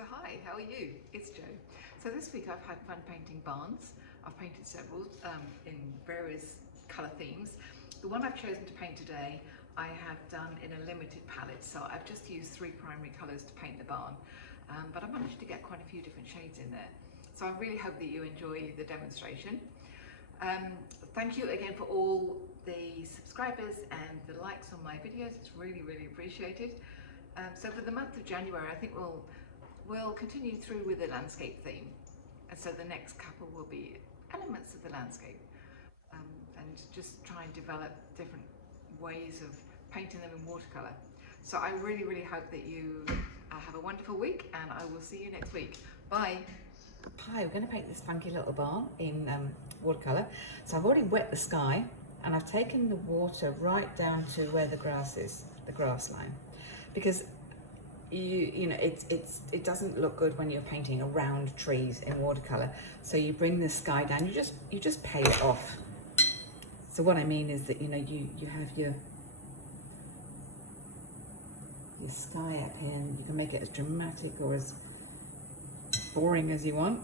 So hi, how are you? It's Jo. So this week I've had fun painting barns. I've painted several in various colour themes. The one I've chosen to paint today I have done in a limited palette, so I've just used 3 primary colours to paint the barn, but I managed to get quite a few different shades in there. So I really hope that you enjoy the demonstration. Thank you again for all the subscribers and the likes on my videos. It's really appreciated. So for the month of January I think we'll continue through with the landscape theme, and so the next couple will be elements of the landscape, and just try and develop different ways of painting them in watercolour. So I really hope that you have a wonderful week, and I will see you next week. Bye. Hi, we're going to paint this funky little barn in watercolour. So I've already wet the sky, and I've taken the water right down to where the grass is, the grass line, because you know it doesn't look good when you're painting around trees in watercolor. So you bring the sky down, you just pay it off. So what I mean is that, you know, you have your sky up here, and you can make it as dramatic or as boring as you want.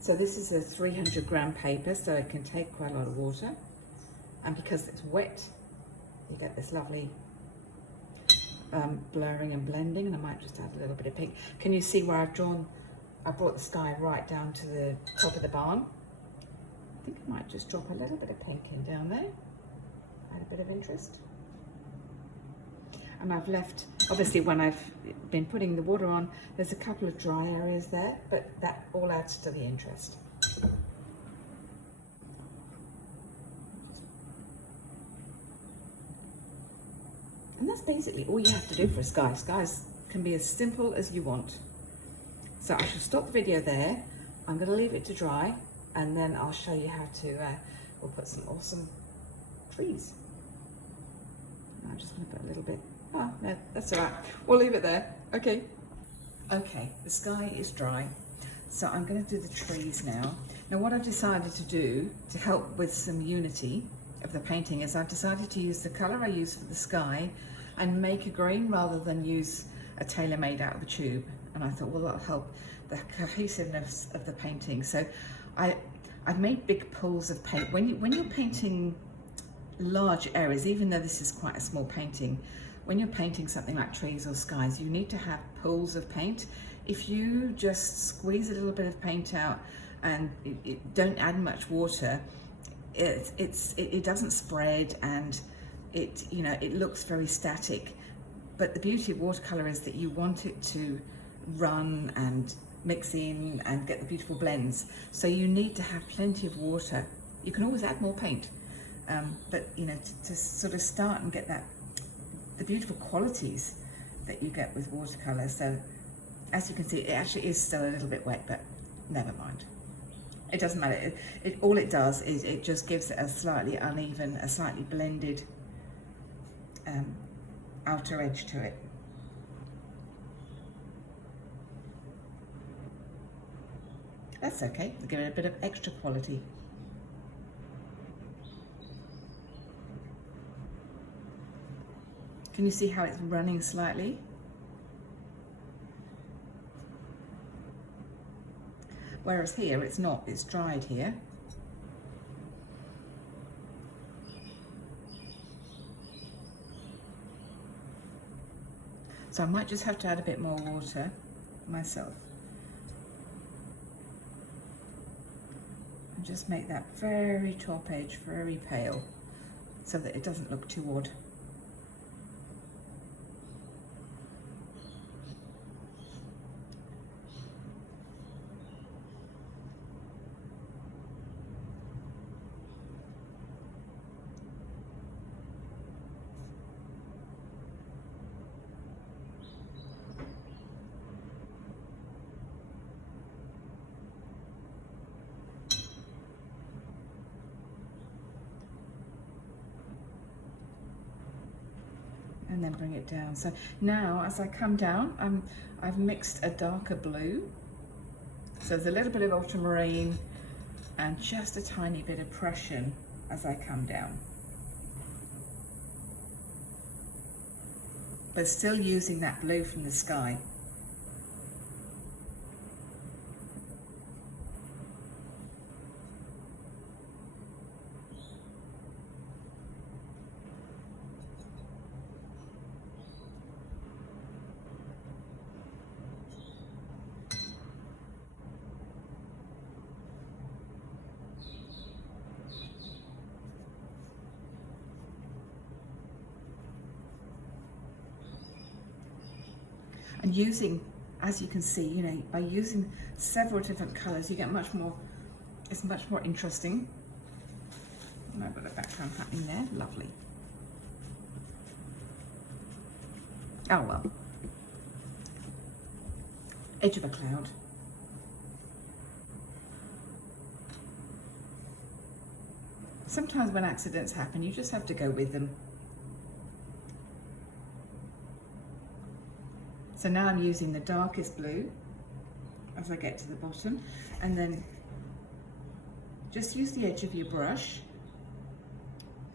So this is a 300 gram paper, so it can take quite a lot of water. And because it's wet, you get this lovely blurring and blending, and I might just add a little bit of pink. Can you see where I brought the sky right down to the top of the barn? I think I might just drop a little bit of pink in down there, add a bit of interest. And I've left, obviously when I've been putting the water on, there's a couple of dry areas there, but that all adds to the interest. And that's basically all you have to do for a sky. Skies can be as simple as you want. So I shall stop the video there. I'm going to leave it to dry, and then I'll show you how to, we'll put some awesome trees. I'm just going to put a little bit, no, that's all right. We'll leave it there. Okay. Okay, the sky is dry. So I'm going to do the trees now. Now what I've decided to do to help with some unity of the painting is I've decided to use the colour I used for the sky and make a green rather than use a tailor-made out of a tube. And I thought, well, that'll help the cohesiveness of the painting. So I've made big pools of paint. When you're painting large areas, even though this is quite a small painting, when you're painting something like trees or skies, you need to have pools of paint. If you just squeeze a little bit of paint out and don't add much water, it doesn't spread, and it looks very static. But the beauty of watercolor is that you want it to run and mix in and get the beautiful blends. So you need to have plenty of water. You can always add more paint, but you know, to sort of start and get the beautiful qualities that you get with watercolor. So as you can see, it actually is still a little bit wet, but never mind. It doesn't matter. All it does is it just gives it a slightly uneven, a slightly blended outer edge to it. That's okay, to give it a bit of extra quality. Can you see how it's running slightly? Whereas here it's not, it's dried here. So I might just have to add a bit more water myself. And just make that very top edge very pale so that it doesn't look too odd. And then bring it down. So now as I come down, I've mixed a darker blue. So there's a little bit of ultramarine and just a tiny bit of Prussian as I come down. but still using that blue from the sky. And using, as you can see, you know, by using several different colours, you get much more, it's much more interesting. And I've got a background happening there, lovely. Oh well. Edge of a cloud. Sometimes when accidents happen, you just have to go with them. So now I'm using the darkest blue as I get to the bottom, and then just use the edge of your brush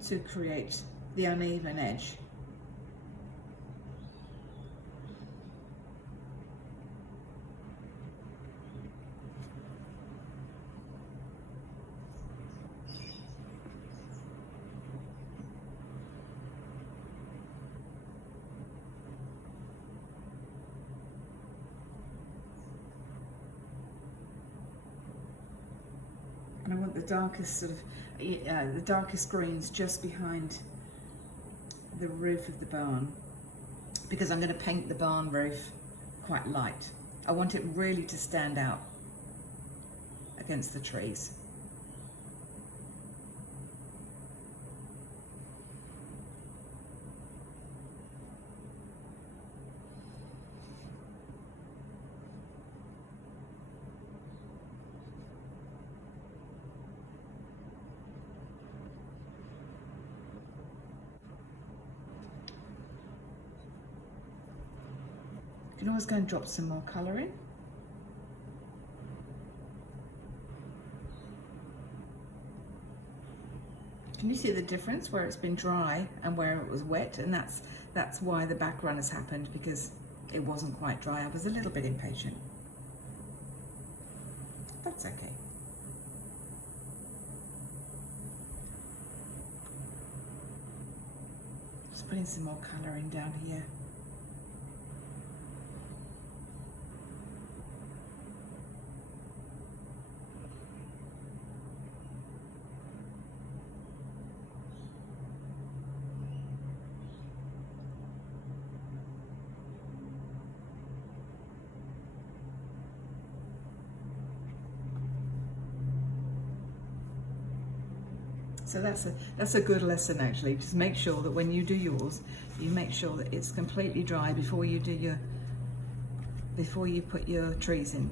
to create the uneven edge. And I want the darkest sort of, the darkest greens just behind the roof of the barn, because I'm going to paint the barn roof quite light. I want it really to stand out against the trees. You can always go and drop some more colour in. Can you see the difference where it's been dry and where it was wet? And that's why the back run has happened, because it wasn't quite dry. I was a little bit impatient. That's okay. Just putting some more colour in down here. So that's a good lesson actually. Just make sure that when you do yours, you make sure that it's completely dry before you do before you put your trees in.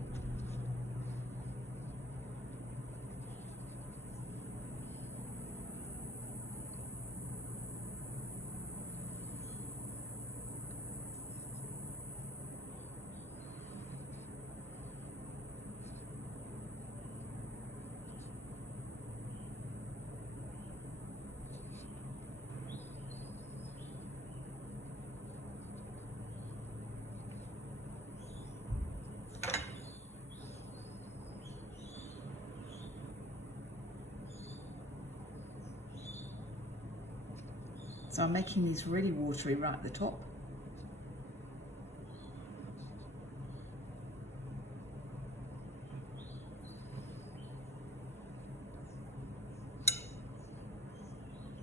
So I'm making these really watery right at the top.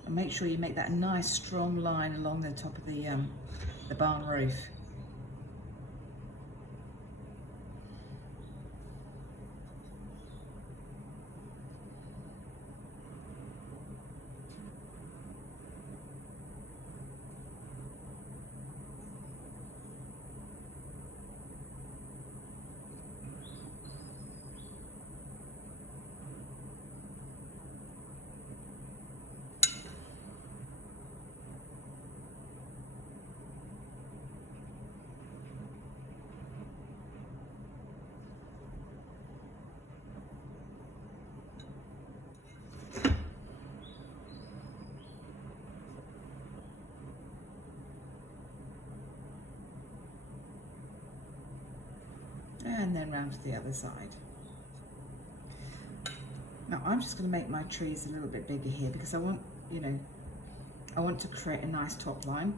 And make sure you make that nice strong line along the top of the barn roof. and then round to the other side. Now I'm just going to make my trees a little bit bigger here because I want, you know, I want to create a nice top line.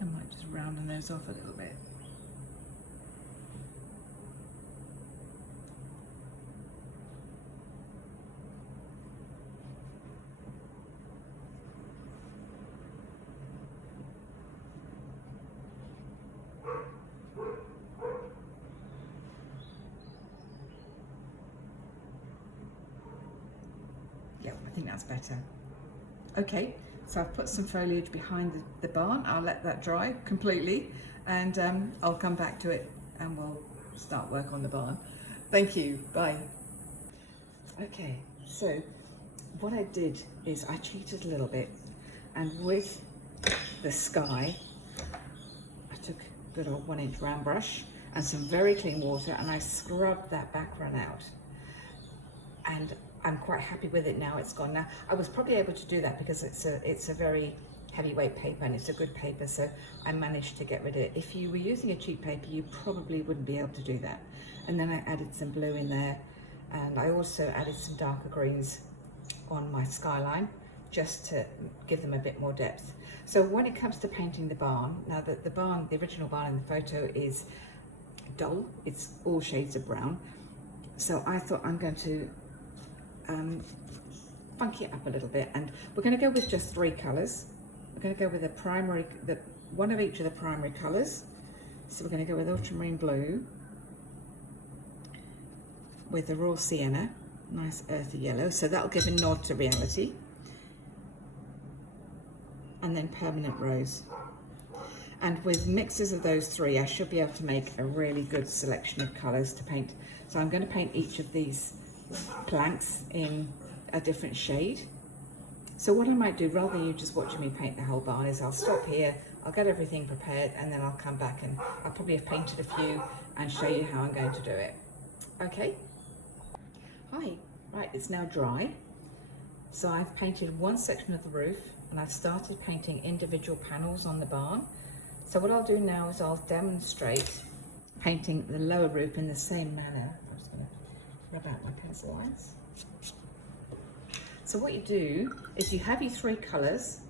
I might just rounding those off a little bit. Yeah, I think that's better. Okay, so I've put some foliage behind the barn. I'll let that dry completely and I'll come back to it and we'll start work on the barn. Thank you, bye. Okay, so what I did is I cheated a little bit, and with the sky, I took a good old 1-inch round brush and some very clean water and I scrubbed that background out. And I'm quite happy with it now, it's gone. Now, I was probably able to do that because it's a very heavyweight paper and it's a good paper, so I managed to get rid of it. If you were using a cheap paper, you probably wouldn't be able to do that. And then I added some blue in there, and I also added some darker greens on my skyline, just to give them a bit more depth. So when it comes to painting the barn, now that the original barn in the photo is dull, it's all shades of brown. So I thought I'm going to funky it up a little bit, and we're going to go with just 3 colours. We're going to go with one of each of the primary colours. So we're going to go with ultramarine blue, with the raw sienna, nice earthy yellow, so that'll give a nod to reality, and then permanent rose. And with mixes of those 3, I should be able to make a really good selection of colours to paint. So I'm going to paint each of these planks in a different shade. So what I might do, rather than you just watching me paint the whole barn, is I'll stop here, I'll get everything prepared, and then I'll come back and I'll probably have painted a few and show you how I'm going to do it. Okay? Hi, right, it's now dry. So I've painted one section of the roof and I've started painting individual panels on the barn. So what I'll do now is I'll demonstrate painting the lower roof in the same manner. I'm just going to rub out my pencil lines. So what you do is you have your 3 colours,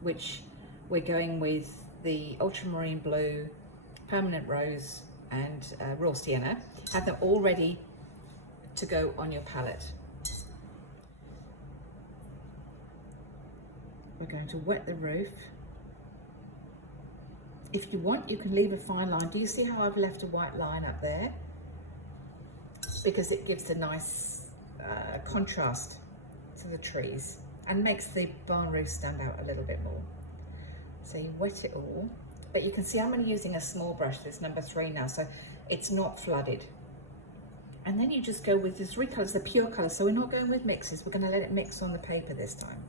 which we're going with the ultramarine blue, permanent rose and raw sienna. Have them all ready to go on your palette. We're going to wet the roof. If you want, you can leave a fine line. Do you see how I've left a white line up there? Because it gives a nice contrast to the trees and makes the barn roof stand out a little bit more. So you wet it all, but you can see I'm only using a small brush, this number 3 now, so it's not flooded. And then you just go with the 3 colours, the pure colours. So we're not going with mixes, we're going to let it mix on the paper this time.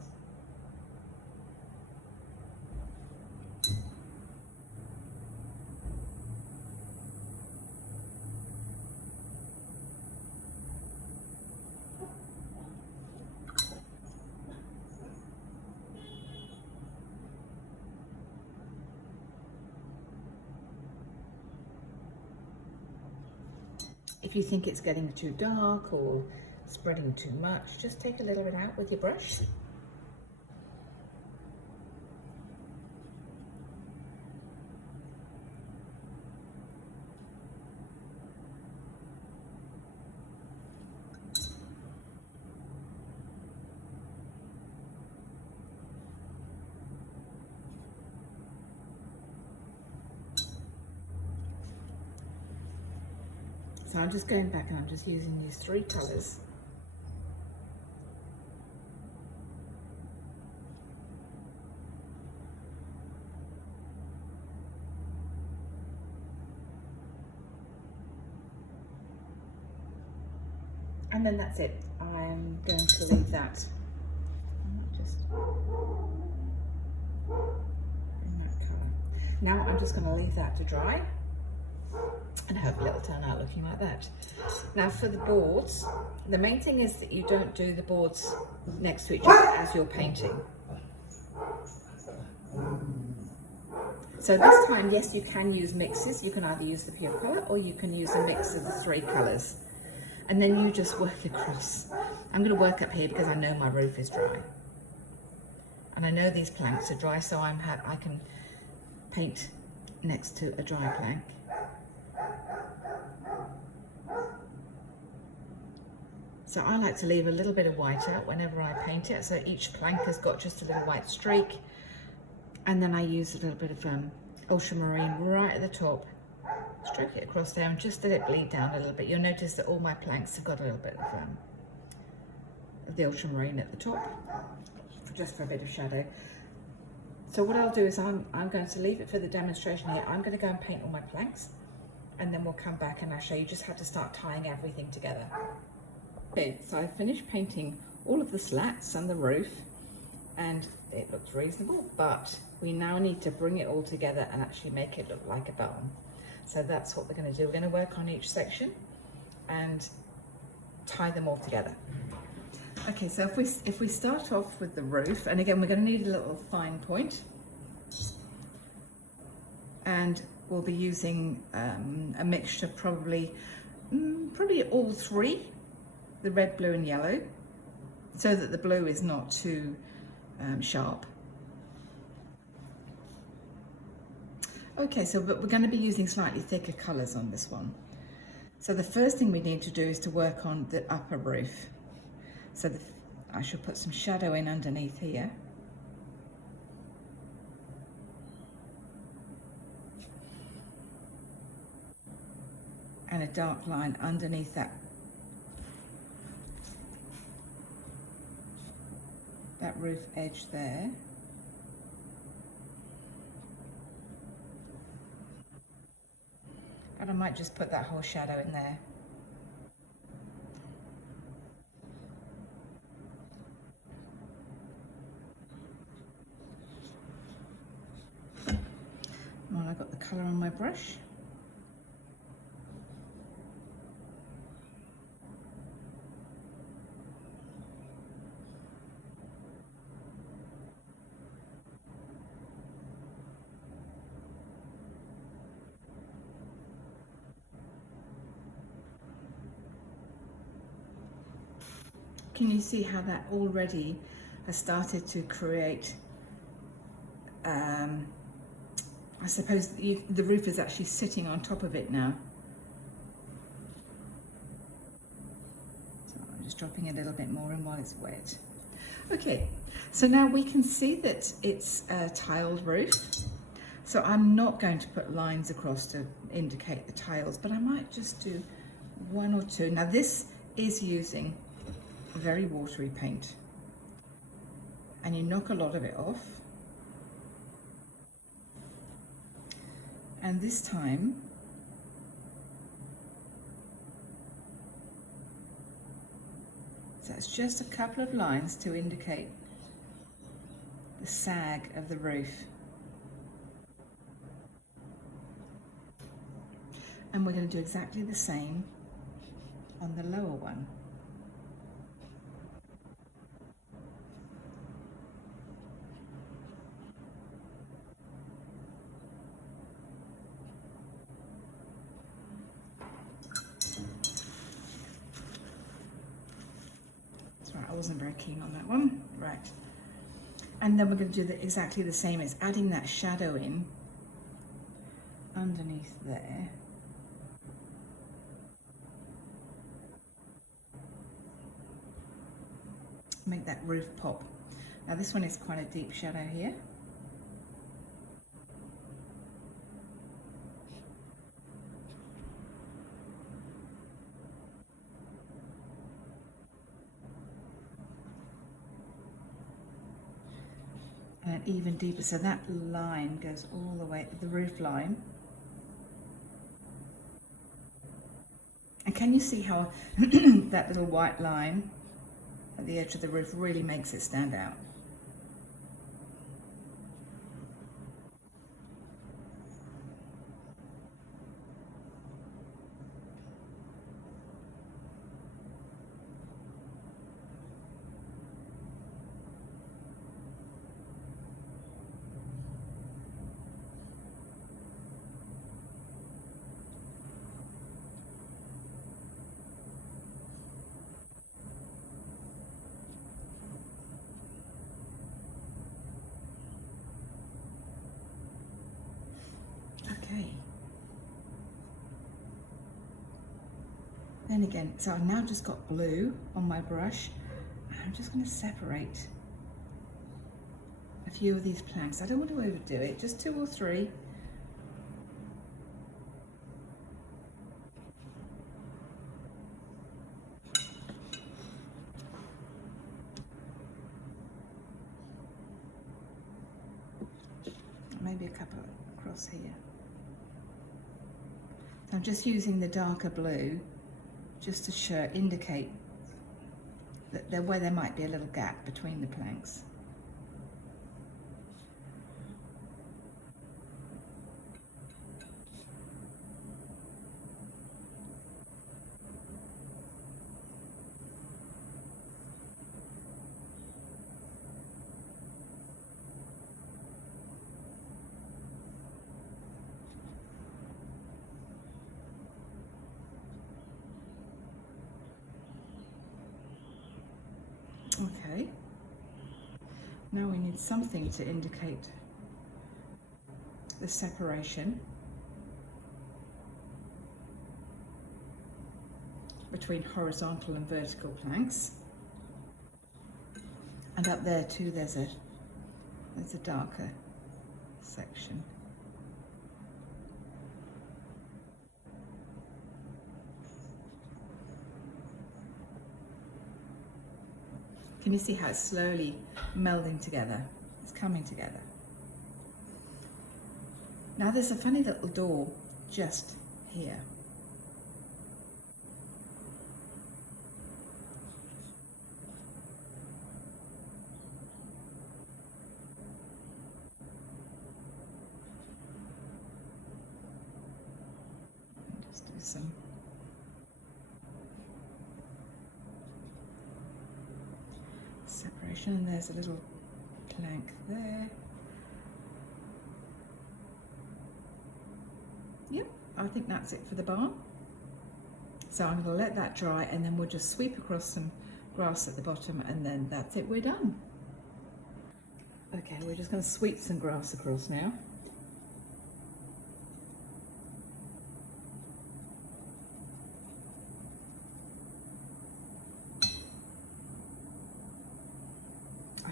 If you think it's getting too dark or spreading too much, just take a little bit out with your brush. So I'm just going back and I'm just using these 3 colours. And then that's it. I'm going to leave that. Just in that colour. Now I'm just going to leave that to dry and have a little turn out looking like that. Now for the boards, the main thing is that you don't do the boards next to each other as you're painting. So this time, yes, you can use mixes. You can either use the pure colour or you can use a mix of the 3 colours. And then you just work across. I'm going to work up here because I know my roof is dry. And I know these planks are dry, so I can paint next to a dry plank. So I like to leave a little bit of white out whenever I paint it, so each plank has got just a little white streak. And then I use a little bit of ultramarine right at the top. Stroke it across there and just let it bleed down a little bit. You'll notice that all my planks have got a little bit of the ultramarine at the top, just for a bit of shadow. So what I'll do is I'm going to leave it for the demonstration here. I'm going to go and paint all my planks, and then we'll come back and I'll show you just how to start tying everything together. Okay, so I've finished painting all of the slats and the roof, and it looks reasonable, but we now need to bring it all together and actually make it look like a button. So that's what we're going to do. We're going to work on each section and tie them all together. Okay, so if we start off with the roof, and again we're going to need a little fine point, and we'll be using a mixture, probably all 3, the red, blue and yellow, so that the blue is not too sharp. Okay, but we're going to be using slightly thicker colours on this one. So the first thing we need to do is to work on the upper roof. So I should put some shadow in underneath here. And a dark line underneath that roof edge there. And I might just put that whole shadow in there. Well, I've got the colour on my brush. Can you see how that already has started to create, I suppose the roof is actually sitting on top of it now. So I'm just dropping a little bit more in while it's wet. Okay, so now we can see that it's a tiled roof. So I'm not going to put lines across to indicate the tiles, but I might just do 1 or 2. Now this is using very watery paint, and you knock a lot of it off, and this time so it's just a couple of lines to indicate the sag of the roof, and we're going to do exactly the same on the lower one. I wasn't very keen on that one. Right. And then we're going to do exactly the same as adding that shadow in underneath there. Make that roof pop. Now this one is quite a deep shadow here. and even deeper. So that line goes all the way, the roof line. And can you see how that little white line at the edge of the roof really makes it stand out? Okay. Then again, so I've now just got blue on my brush. I'm just going to separate a few of these planks. I don't want to overdo it, just 2 or 3. Maybe a couple across here. So I'm just using the darker blue just to indicate that where there might be a little gap between the planks. Okay, now we need something to indicate the separation between horizontal and vertical planks. And up there too there's a darker section. Can you see how it's slowly melding together? It's coming together. Now there's a funny little door just here. Just do some separation, and there's a little plank there. Yep, I think that's it for the barn. So I'm going to let that dry, and then we'll just sweep across some grass at the bottom, and then that's it, we're done. Okay, we're just going to sweep some grass across now.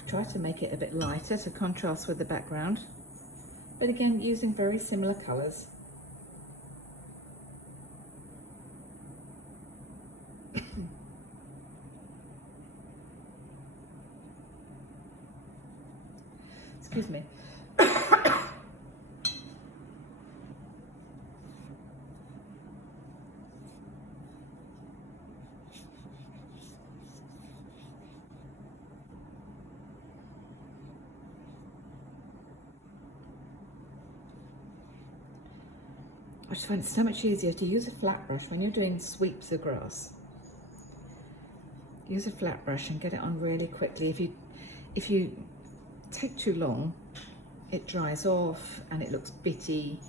Try to make it a bit lighter to contrast with the background, but again using very similar colours. Excuse me. I just find it so much easier to use a flat brush when you're doing sweeps of grass. Use a flat brush and get it on really quickly. If you take too long, it dries off and it looks bitty.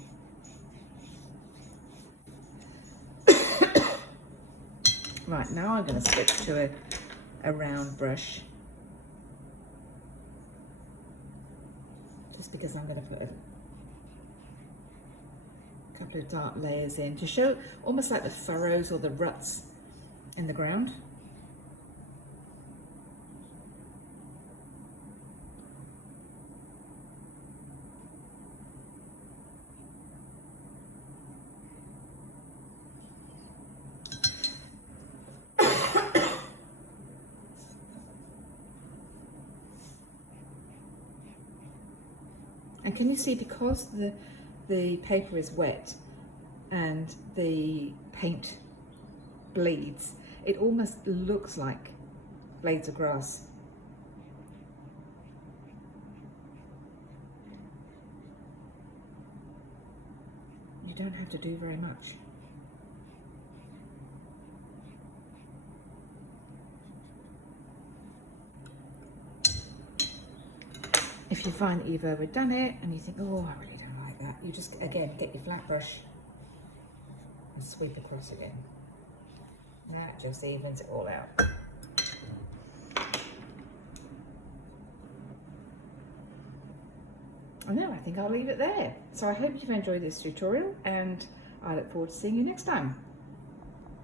Right, now I'm going to switch to a round brush, just because I'm going to put a couple of dark layers in to show almost like the furrows or the ruts in the ground. And can you see, because the paper is wet and the paint bleeds, it almost looks like blades of grass. You don't have to do very much. If you find that you've overdone it and you think, oh, I really don't like that, you just, again, get your flat brush and sweep across again. That just evens it all out. And now I think I'll leave it there. So I hope you've enjoyed this tutorial, and I look forward to seeing you next time.